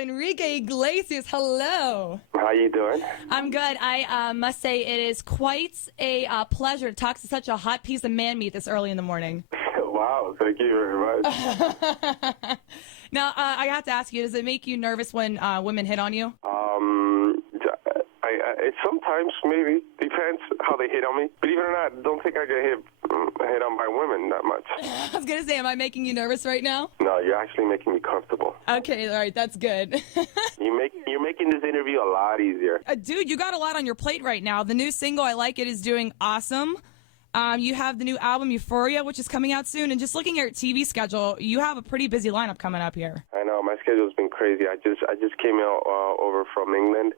Enrique Iglesias, hello. How you doing? I'm good. I must say it is quite a pleasure to talk to such a hot piece of man meat this early in the morning. Wow, thank you very much. Now, I have to ask you, does it make you nervous when women hit on you? It sometimes maybe depends how they hit on me. Believe it or not, I don't think I get hit on by women that much. I was going to say, am I making you nervous right now? No, you're actually making me comfortable. Okay, all right, that's good. You're making this interview a lot easier. Dude, you got a lot on your plate right now. The new single, I Like It, is doing awesome. You have the new album, Euphoria, which is coming out soon. And just looking at your TV schedule, you have a pretty busy lineup coming up here. I know, my schedule's been crazy. I just came out over from England.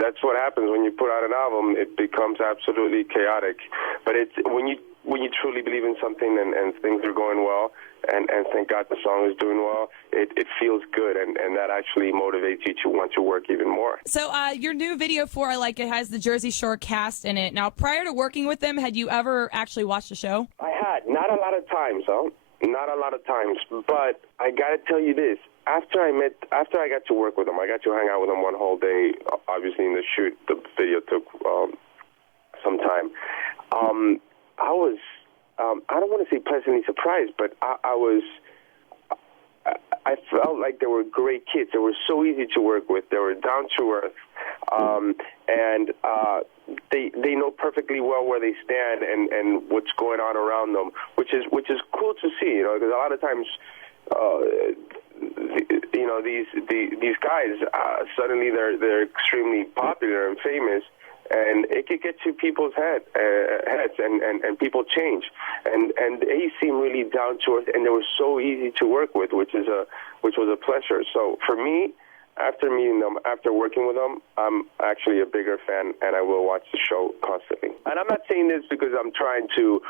That's what happens when you put out an album. It becomes absolutely chaotic. But it's when you truly believe in something and things are going well, and thank God the song is doing well, it feels good, and that actually motivates you to want to work even more. So your new video for I Like It has the Jersey Shore cast in it. Now, prior to working with them, had you ever actually watched the show? I had. Not a lot of times, though. Not a lot of times. But I got to tell you this. After I got to work with them, I got to hang out with them one whole day. Obviously, in the shoot, the video took some time. I don't want to say pleasantly surprised, but I felt like they were great kids. They were so easy to work with. They were down to earth, and they know perfectly well where they stand and what's going on around them, which is cool to see. You know, because a lot of times, these guys suddenly they're extremely popular and famous. And it could get to people's heads, and people change. And they seem really down to earth, and they were so easy to work with, which was a pleasure. So for me, after meeting them, after working with them, I'm actually a bigger fan, and I will watch the show constantly. And I'm not saying this because I'm trying to,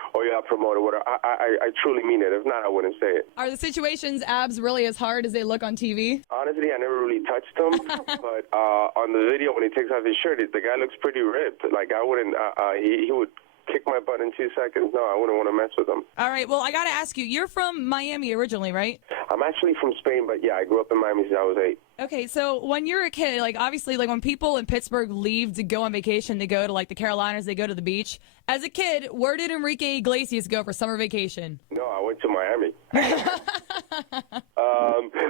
promote or whatever. I truly mean it. If not, I wouldn't say it. Are the situation's abs really as hard as they look on TV? Honestly, I never really touched them, but on the video when he takes off his shirt, the guy looks pretty ripped. Like I wouldn't, he would kick my butt in 2 seconds. No, I wouldn't want to mess with him. All right, well, I got to ask you, you're from Miami originally, right? I'm actually from Spain, but yeah, I grew up in Miami since I was 8. Okay, so when you're a kid, like obviously, like when people in Pittsburgh leave to go on vacation, they go to like the Carolinas, they go to the beach. As a kid, where did Enrique Iglesias go for summer vacation? No, I went to Miami.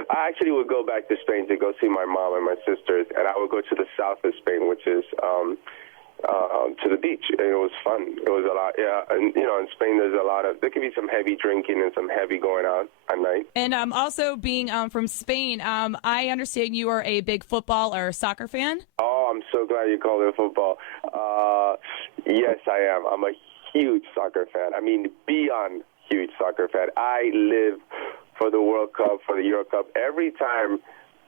I actually would go back to Spain to go see my mom and my sisters, and I would go to the south of Spain, which is to the beach, and it was fun. It was a lot, yeah. And in Spain, there could be some heavy drinking and some heavy going out at night. And also being from Spain, I understand you are a big football or soccer fan. Oh, I'm so glad you called it football. Yes, I am. I'm a huge soccer fan. I mean, beyond huge soccer fan. I live for the World Cup, for the Euro Cup. Every time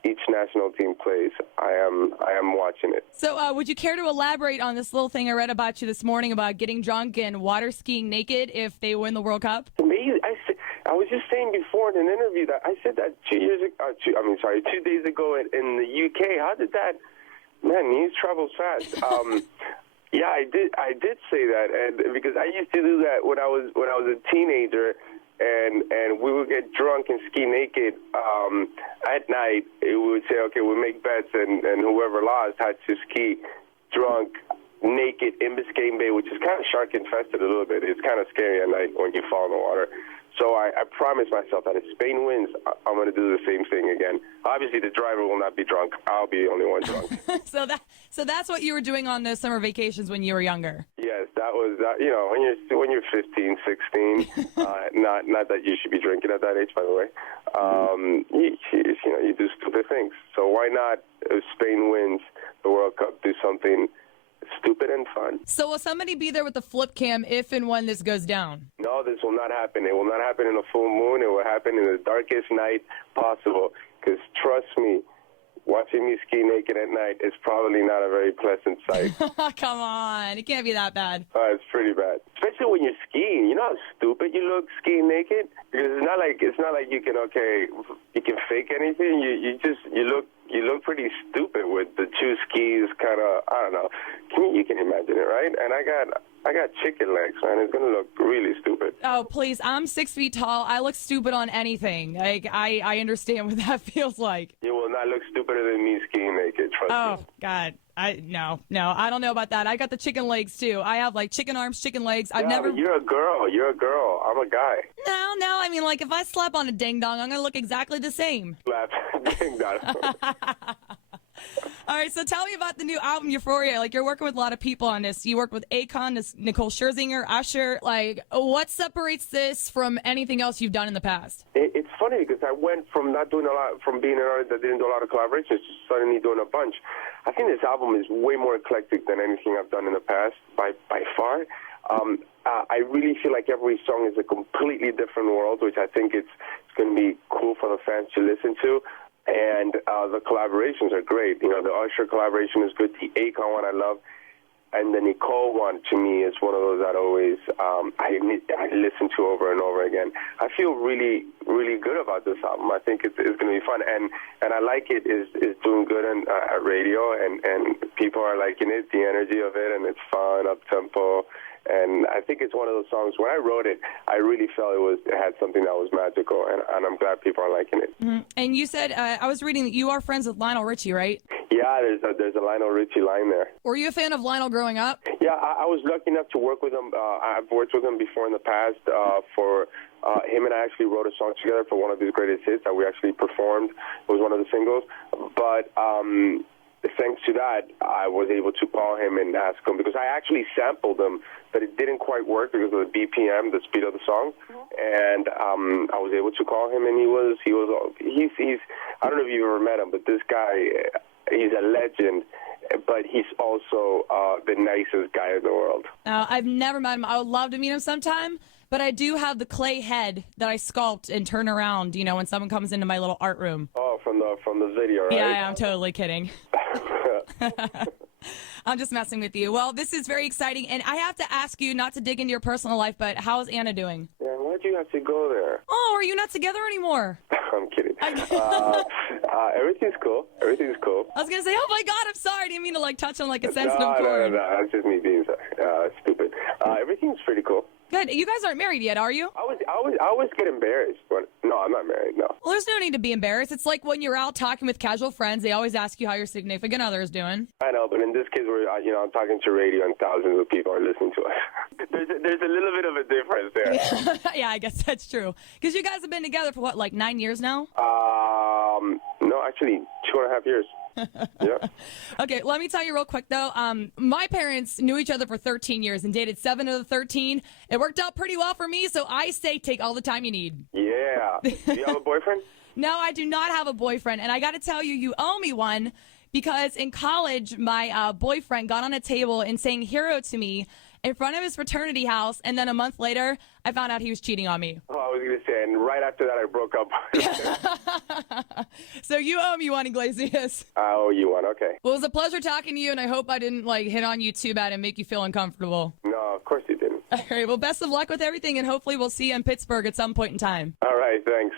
each national team plays, I am watching it. So would you care to elaborate on this little thing I read about you this morning about getting drunk and water skiing naked if they win the World Cup? Me, I was just saying before in an interview that I said that 2 days ago in the UK. How did that, man, news travels fast. Yeah, I did say that, and because I used to do that when I was a teenager. And we would get drunk and ski naked at night. We would say, okay, we'll make bets, and whoever lost had to ski drunk, naked in Biscayne Bay, which is kind of shark-infested a little bit. It's kind of scary at night when you fall in the water. So I promised myself that if Spain wins, I'm going to do the same thing again. Obviously, the driver will not be drunk. I'll be the only one drunk. So that's what you were doing on those summer vacations when you were younger. Yes, that was when you're 15, 16. Not that you should be drinking at that age, by the way. You do stupid things. So why not, if Spain wins the World Cup, do something stupid and fun. So will somebody be there with the flip cam if and when this goes down? No, this will not happen. It will not happen in a full moon. It will happen in the darkest night possible. Because trust me, watching me ski naked at night is probably not a very pleasant sight. Come on, it can't be that bad. It's pretty bad, especially when you're skiing. You know how stupid you look skiing naked? Because it's not like you can fake anything. You look pretty stupid with the two skis, kind of. I don't know. You can imagine it, right? And I got chicken legs, man. It's gonna look really stupid. Oh, please. I'm 6 feet tall. I look stupid on anything. Like, I understand what that feels like. You will not look stupider than me skiing naked, trust me. Oh, God. No, I don't know about that. I got the chicken legs, too. I have, like, chicken arms, chicken legs. I've never... But you're a girl. You're a girl. I'm a guy. No. I mean, like, if I slap on a ding-dong, I'm going to look exactly the same. Slap ding-dong. All right, so tell me about the new album, Euphoria. Like, you're working with a lot of people on this. You worked with Akon, Nicole Scherzinger, Usher. Like, what separates this from anything else you've done in the past? It's funny because I went from not doing a lot, from being an artist that didn't do a lot of collaborations to suddenly doing a bunch. I think this album is way more eclectic than anything I've done in the past, by far. I really feel like every song is a completely different world, which I think it's going to be cool for the fans to listen to. And the collaborations are great. You know, the Usher collaboration is good. The Akon one I love. And the Nicole one, to me, is one of those that always I listen to over and over again. I feel really, really good about this album. I think it's going to be fun. And I like it is doing good at radio, and people are liking it, the energy of it, and it's fun, up-tempo. And I think it's one of those songs, when I wrote it, I really felt it had something that was magical, and I'm glad people are liking it. Mm-hmm. And you said, I was reading that you are friends with Lionel Richie, right? Yeah, there's a Lionel Richie line there. Were you a fan of Lionel growing up? Yeah, I was lucky enough to work with him. I've worked with him before in the past for him, and I actually wrote a song together for one of his greatest hits that we actually performed. It was one of the singles. But thanks to that, I was able to call him and ask him, because I actually sampled him, but it didn't quite work because of the BPM, the speed of the song. And I was able to call him, and he's I don't know if you've ever met him, but this guy, he's a legend, but he's also the nicest guy in the world. I've never met him. I would love to meet him sometime, but I do have the clay head that I sculpt and turn around, you know, when someone comes into my little art room. Oh, from the video, right? Yeah, I'm totally kidding. I'm just messing with you. Well, this is very exciting, and I have to ask you, not to dig into your personal life, but how's Anna doing? Yeah, why'd you have to go there? Oh, are you not together anymore? I'm kidding. Everything's cool. Everything's cool. I was going to say, oh my God, I'm sorry. I didn't mean to touch on a sensitive chord. No, that's just me being stupid. Everything's pretty cool. Good. You guys aren't married yet, are you? I always get embarrassed. But no, I'm not married, no. Well, there's no need to be embarrassed. It's like when you're out talking with casual friends, they always ask you how your significant other is doing. I know, but in this case, I'm talking to radio and thousands of people are listening to us. There's a little bit of a difference there. Yeah, I guess that's true. Because you guys have been together for what, like 9 years now? No, actually, 2.5 years. Yeah. Okay, let me tell you real quick, though. My parents knew each other for 13 years and dated 7 of the 13. It worked out pretty well for me, so I say take all the time you need. Yeah. Do you have a boyfriend? No, I do not have a boyfriend, and I got to tell you, you owe me one, because in college, my boyfriend got on a table and sang Hero to me in front of his fraternity house, and then a month later, I found out he was cheating on me. Oh, I was going to say, and right after that, I broke up. So you owe me one, Iglesias. I owe you one, okay. Well, it was a pleasure talking to you, and I hope I didn't, hit on you too bad and make you feel uncomfortable. No, of course you didn't. All right, well, best of luck with everything, and hopefully we'll see you in Pittsburgh at some point in time. All right, thanks.